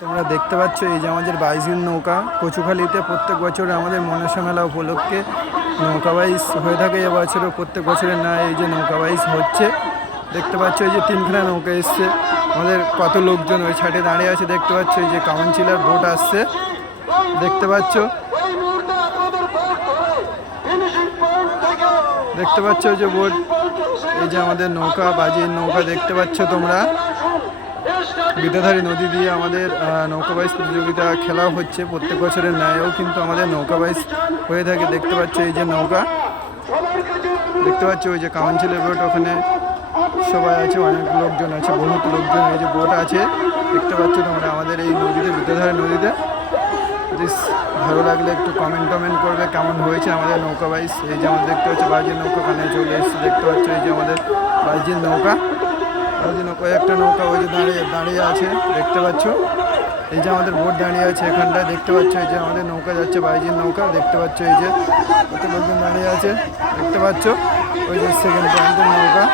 তোমরা দেখতে পাচ্ছ এই যে আমাদের বাইজির নৌকা কচুখালীতে প্রত্যেক বছর আমাদের মনসা মেলা উপলক্ষে নৌকা বাইচ হয়ে থাকে। এবছরও প্রত্যেক বছরের না এই যে নৌকা বাইচ হচ্ছে। দেখতে পাচ্ছ এই যে তিনখানা নৌকা এসছে, আমাদের কত লোকজন ওই সাইডে দাঁড়িয়ে আছে। দেখতে পাচ্ছ এই যে কাউন্সিলর বোট আসছে, দেখতে পাচ্ছ ওই যে বোট, এই যে আমাদের নৌকা বাজির নৌকা দেখতে পাচ্ছ তোমরা। বিদ্যাধারী নদী দিয়ে আমাদের নৌকা বাইচ প্রতিযোগিতা খেলাও হচ্ছে প্রত্যেক বছরের ন্যায়ও কিন্তু আমাদের নৌকা বাইচ হয়ে থাকে। দেখতে পাচ্ছ এই যে নৌকা, দেখতে পাচ্ছ ওই যে কাউন্সিলের বোট, ওখানে সবাই আছে, অনেক লোকজন আছে, বহুত লোকজন। এই যে বোট আছে দেখতে পাচ্ছ তোমরা আমাদের এই নদীতে, বিদ্যাধারী নদীতে। ভালো লাগলে একটু কমেন্ট করবে কেমন হয়েছে আমাদের নৌকা বাইচ। এই যে আমাদের দেখতে পাচ্ছ বাজির নৌকা ওখানে চলে এসছে। দেখতে পাচ্ছ এই যে আমাদের বাজির নৌকা, কয়েকটা নৌকা ওই যে দাঁড়িয়ে আছে দেখতে পাচ্ছ। এই যে আমাদের বোট দাঁড়িয়ে আছে এখানটায়, দেখতে পাচ্ছ এই যে আমাদের নৌকা যাচ্ছে বাইজির নৌকা। দেখতে পাচ্ছ এই যে কত লোকজন দাঁড়িয়ে আছে, দেখতে পাচ্ছ ওই যে সেকেন্ড পয়েন্টের নৌকা।